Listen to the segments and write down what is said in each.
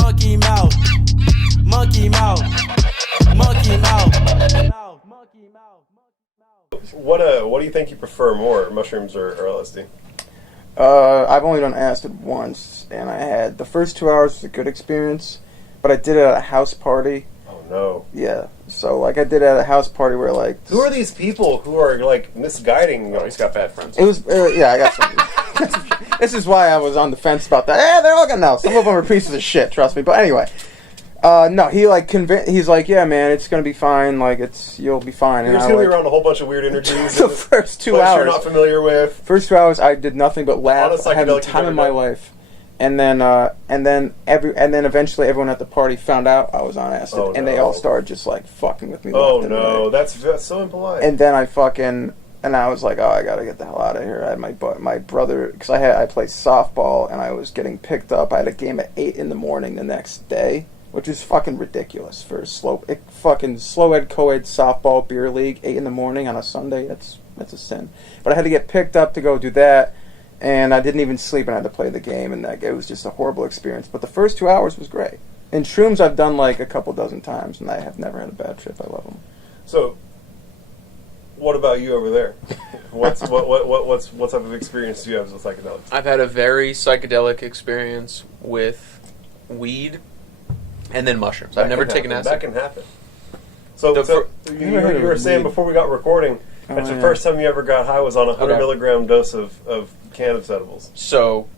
Monkey mouth. Monkey mouth. Monkey mouth. What do you think you prefer more, mushrooms or LSD? I've only done acid once, and I had the first 2 hours was a good experience, but I did it at a house party. Oh no. Yeah, so like I did it at a house party where like who are these people who are like misguiding? Oh, he's got bad friends. It was yeah, I got some. This is why I was on the fence about that. Yeah, they're all gonna know. Some of them are pieces of shit, trust me. But anyway, no, he like he's like, yeah, man, it's gonna be fine. Like you'll be fine. You're just gonna be around a whole bunch of weird energies. The first 2 hours you're not familiar with. First 2 hours, I did nothing but laugh. I had the time of my life. And then eventually everyone at the party found out I was on acid, and they all started just like fucking with me. Oh no, that's so impolite. And then I was like, oh, I gotta get the hell out of here. I had my brother, because I played softball, and I was getting picked up. I had a game at 8 in the morning the next day, which is fucking ridiculous for a slow ed co-ed softball beer league. 8 in the morning on a Sunday, that's a sin. But I had to get picked up to go do that. And I didn't even sleep, and I had to play the game, and it was just a horrible experience. But the first 2 hours was great. And shrooms I've done like a couple dozen times, and I have never had a bad trip. I love them. So, what about you over there? What type of experience do you have with psychedelics? I've had a very psychedelic experience with weed, and then mushrooms. I've never taken acid. That can happen. So you were saying before we got recording. That's the first time you ever got high was on a 100 milligram dose of cannabis edibles. So,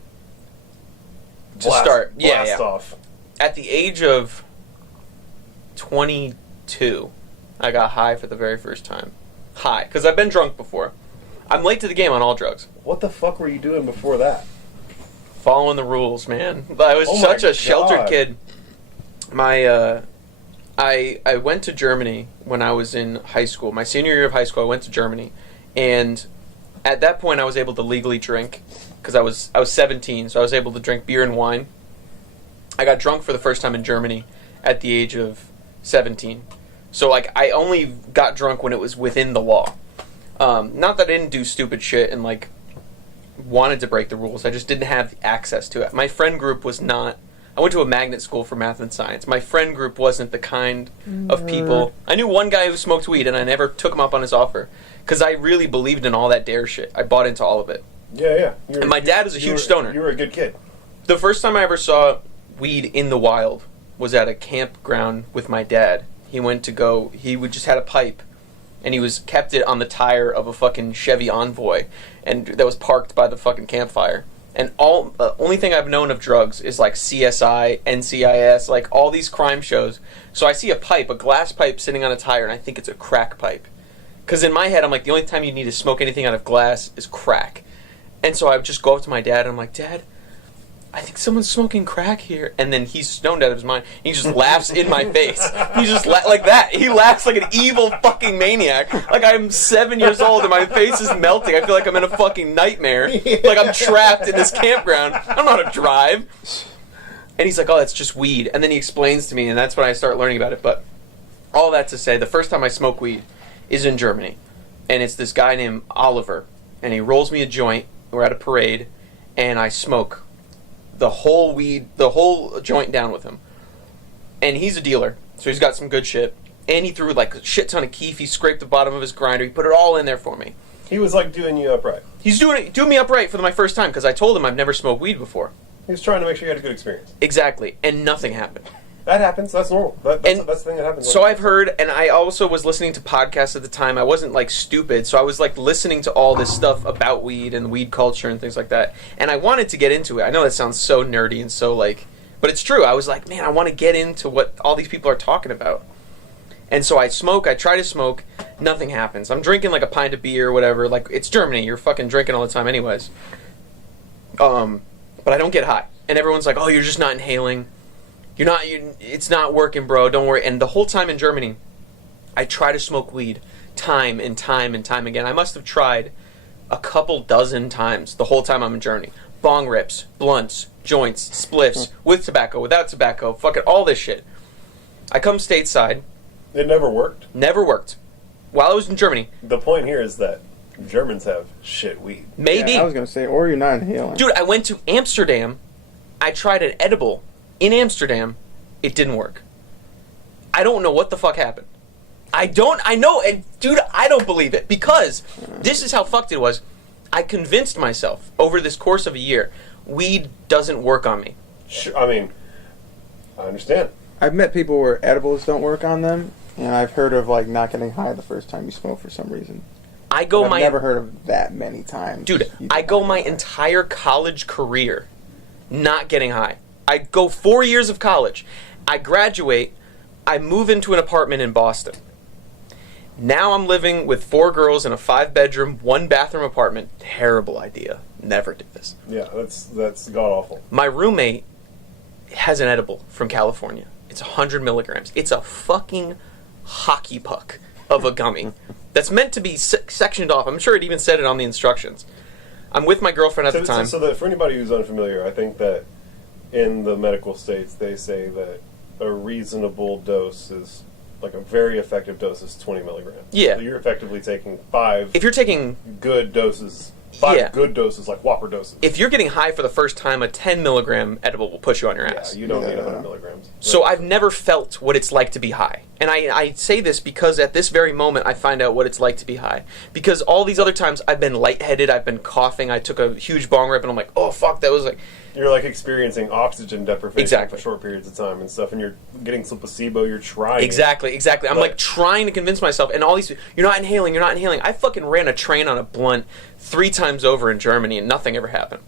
blast off. At the age of 22, I got high for the very first time. High, because I've been drunk before. I'm late to the game on all drugs. What the fuck were you doing before that? Following the rules, man. I was such a sheltered kid. I went to Germany when I was in high school. My senior year of high school, I went to Germany, and at that point, I was able to legally drink because I was 17, so I was able to drink beer and wine. I got drunk for the first time in Germany at the age of 17. So like I only got drunk when it was within the law. Not that I didn't do stupid shit and like wanted to break the rules. I just didn't have access to it. My friend group was not. I went to a magnet school for math and science. My friend group wasn't the kind of people. I knew one guy who smoked weed, and I never took him up on his offer because I really believed in all that dare shit. I bought into all of it. Yeah. And my dad was a huge stoner. You were a good kid. The first time I ever saw weed in the wild was at a campground with my dad. He would just had a pipe, and he kept it on the tire of a fucking Chevy Envoy, and that was parked by the fucking campfire. And only thing I've known of drugs is like CSI, NCIS, like all these crime shows. So I see a glass pipe sitting on a tire, and I think it's a crack pipe. Because in my head, I'm like, the only time you need to smoke anything out of glass is crack. And so I would just go up to my dad, and I'm like, Dad, I think someone's smoking crack here. And then he's stoned out of his mind. He just laughs in my face. He just like that. He laughs like an evil fucking maniac. Like I'm 7 years old and my face is melting. I feel like I'm in a fucking nightmare. Like I'm trapped in this campground. I don't know how to drive. And he's like, oh, that's just weed. And then he explains to me, and that's when I start learning about it. But all that to say, the first time I smoke weed is in Germany. And it's this guy named Oliver. And he rolls me a joint. We're at a parade. And I smoke the whole joint down with him. And he's a dealer, so he's got some good shit. And he threw like a shit ton of keef. He scraped the bottom of his grinder. He put it all in there for me. He was like doing you upright. He's doing me upright for my first time because I told him I've never smoked weed before. He was trying to make sure you had a good experience. Exactly, and nothing happened. That happens. That's normal. That's the thing that happens. So I've heard, and I also was listening to podcasts at the time. I wasn't like stupid, so I was like listening to all this stuff about weed and weed culture and things like that. And I wanted to get into it. I know that sounds so nerdy and so like, but it's true. I was like, man, I want to get into what all these people are talking about. And so I try to smoke, nothing happens. I'm drinking like a pint of beer or whatever. Like, it's Germany, you're fucking drinking all the time anyways. But I don't get high. And everyone's like, oh, you're just not inhaling. It's not working, bro, don't worry. And the whole time in Germany, I try to smoke weed time and time and time again. I must have tried a couple dozen times the whole time I'm in Germany. Bong rips, blunts, joints, spliffs, with tobacco, without tobacco, fucking all this shit. I come stateside. It never worked? Never worked. While I was in Germany. The point here is that Germans have shit weed. Maybe. Yeah, I was going to say, or you're not inhaling. Dude, I went to Amsterdam. I tried an edible In Amsterdam, it didn't work. I don't know what the fuck happened. I know, and dude, I don't believe it, because this is how fucked it was. I convinced myself over this course of a year, weed doesn't work on me. Sure, I mean, I understand. I've met people where edibles don't work on them, and I've heard of like not getting high the first time you smoke for some reason. I've never heard of that many times. Dude, I go my entire college career not getting high. I go 4 years of college. I graduate. I move into an apartment in Boston. Now I'm living with 4 girls in a 5-bedroom, 1-bathroom apartment. Terrible idea. Never did this. Yeah, that's god-awful. My roommate has an edible from California. It's 100 milligrams. It's a fucking hockey puck of a gummy that's meant to be sectioned off. I'm sure it even said it on the instructions. I'm with my girlfriend at the time. So that for anybody who's unfamiliar, I think that in the medical states they say that a reasonable dose is, like a very effective dose is 20 milligrams. Yeah. So you're effectively taking 5 If you're taking good doses, 5 good doses, like Whopper doses. If you're getting high for the first time, a 10 milligram edible will push you on your ass. Yeah, you don't need 100 milligrams. So I've never felt what it's like to be high. And I say this because at this very moment I find out what it's like to be high. Because all these other times I've been lightheaded, I've been coughing, I took a huge bong rip and I'm like, oh fuck, that was like... You're like experiencing oxygen deprivation Exactly. for short periods of time and stuff, and you're getting some placebo, you're trying. Exactly. I'm like trying to convince myself, and all these, you're not inhaling. I fucking ran a train on a blunt 3 times over in Germany and nothing ever happened.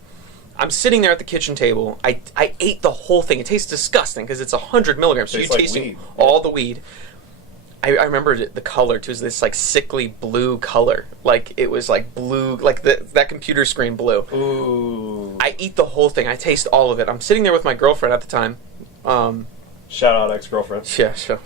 I'm sitting there at the kitchen table. I ate the whole thing. It tastes disgusting because it's 100 milligrams. So you're like tasting weed. all the weed. I remember the color too. It was this like sickly blue color, like it was like blue, like that computer screen blue. Ooh. I eat the whole thing. I taste all of it. I'm sitting there with my girlfriend at the time. Shout out ex-girlfriend. Yeah, sure.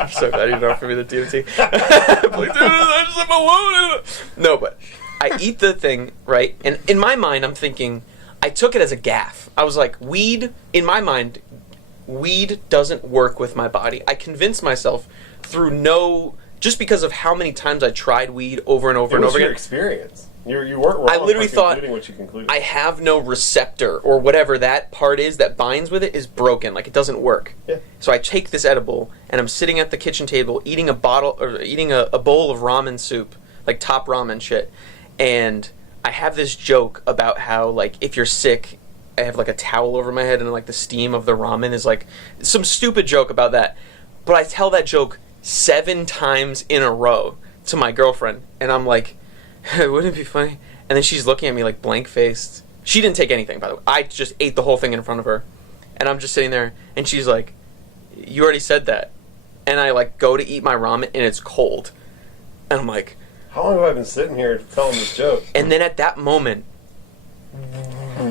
I'm so glad you don't offer me the DMT. I'm like, dude, I just have my wound. No, but I eat the thing, right? And in my mind, I'm thinking, I took it as a gaffe. I was like, weed, in my mind, weed doesn't work with my body. I convinced myself through just because of how many times I tried weed over and over and over again. Your experience. You weren't wrong. I literally thought what you concluded. I have no receptor or whatever that part is that binds with it is broken. Like it doesn't work. Yeah. So I take this edible and I'm sitting at the kitchen table eating a bowl of ramen soup, like top ramen shit, and I have this joke about how like if you're sick, I have like a towel over my head and like the steam of the ramen is like some stupid joke about that. But I tell that joke 7 times in a row to my girlfriend and I'm like, wouldn't it be funny? And then she's looking at me like blank-faced. She didn't take anything, by the way. I just ate the whole thing in front of her. And I'm just sitting there and she's like, you already said that. And I like go to eat my ramen and it's cold. And I'm like, how long have I been sitting here telling this joke? And then at that moment,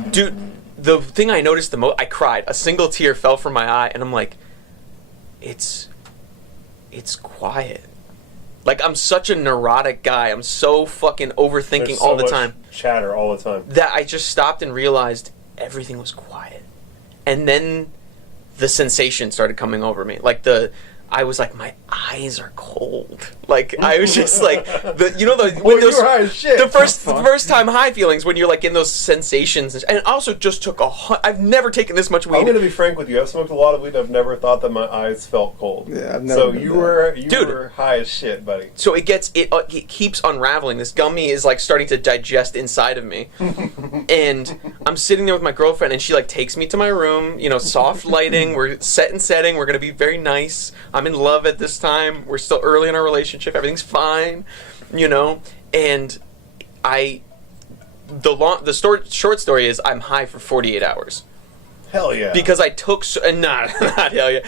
dude, the thing I noticed the most, I cried. A single tear fell from my eye, and I'm like, it's quiet. Like, I'm such a neurotic guy. I'm so fucking overthinking There's all so the time. Chatter all the time. That I just stopped and realized everything was quiet. And then the sensation started coming over me. Like, I was like, my eyes are cold. Like I was just like, you were high as shit. The first time high feelings when you're like in those sensations, and it also just took I've never taken this much weed. I'm gonna be frank with you. I've smoked a lot of weed. I've never thought that my eyes felt cold. Yeah, I've never. So you were high as shit, buddy. So it keeps unraveling. This gummy is like starting to digest inside of me, and I'm sitting there with my girlfriend, and she like takes me to my room. You know, soft lighting. We're setting. We're gonna be very nice. I'm in love at this time. We're still early in our relationship. Everything's fine, you know. And short story is I'm high for 48 hours. Hell yeah. Because I took not hell yeah.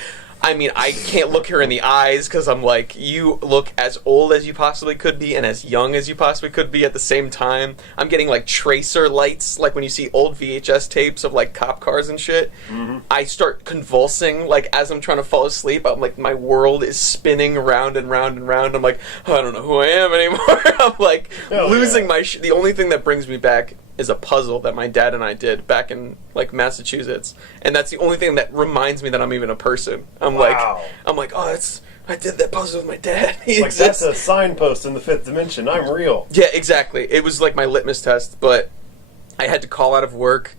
I mean, I can't look her in the eyes because I'm like, you look as old as you possibly could be and as young as you possibly could be at the same time. I'm getting like tracer lights, like when you see old VHS tapes of like cop cars and shit. Mm-hmm. I start convulsing like as I'm trying to fall asleep. I'm like, my world is spinning round and round and round. I'm like, I don't know who I am anymore. I'm like losing my shit. The only thing that brings me back is a puzzle that my dad and I did back in like Massachusetts, and that's the only thing that reminds me that I'm even a person. I'm like, oh, I did that puzzle with my dad. He like exists. That's a signpost in the 5th dimension. I'm real. Yeah, exactly. It was like my litmus test, but I had to call out of work.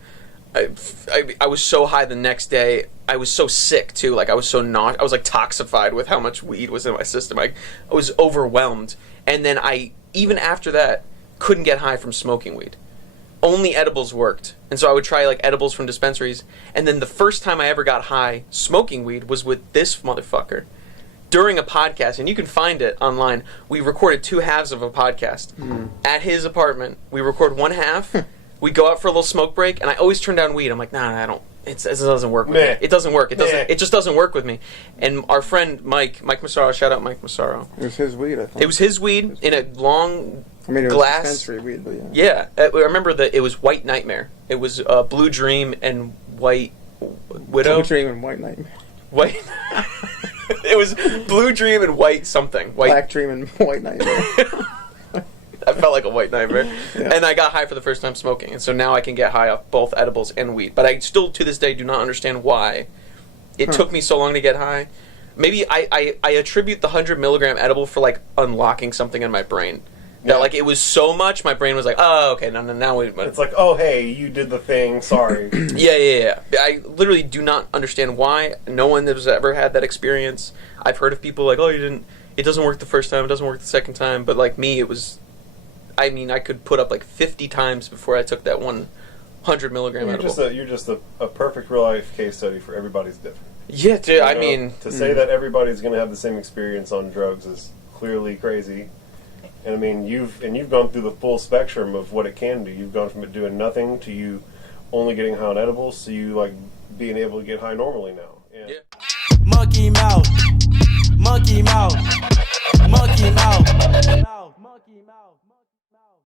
I was so high the next day. I was so sick too. Like I was so I was like toxified with how much weed was in my system. I was overwhelmed. And then even after that, couldn't get high from smoking weed. Only edibles worked. And so I would try like edibles from dispensaries. And then the first time I ever got high smoking weed was with this motherfucker. During a podcast, and you can find it online. We recorded 2 halves of a podcast at his apartment. We record one half. We go out for a little smoke break, and I always turn down weed. I'm like, nah, I don't. It doesn't work with me. It doesn't work. It just doesn't work with me. And our friend Mike Massaro, shout out Mike Massaro. It was his weed, I think. It was his weed in a long glass. Dispensary weed, but yeah. I remember that it was White Nightmare. It was Blue Dream and White Widow. Blue Dream and White Nightmare. White. It was Blue Dream and White something. Black Dream and White Nightmare. I felt like a white nightmare. Yeah. And I got high for the first time smoking. And so now I can get high off both edibles and weed. But I still, to this day, do not understand why it took me so long to get high. Maybe I attribute the 100 milligram edible for, like, unlocking something in my brain. That, like, it was so much, my brain was like, oh, okay, no, now we... It's like, oh, hey, you did the thing, sorry. Yeah. I literally do not understand why. No one has ever had that experience. I've heard of people like, oh, it doesn't work the first time, it doesn't work the second time. But, like, me, it was... I mean, I could put up, like, 50 times before I took that 100 milligram edible. You're just a perfect real-life case study for everybody's different. Yeah, dude, I mean... To say that everybody's going to have the same experience on drugs is clearly crazy. And I mean, you've gone through the full spectrum of what it can do. You've gone from it doing nothing to you only getting high on edibles to you like being able to get high normally now. Yeah. Monkey mouth, monkey mouth, monkey mouth, monkey mouth.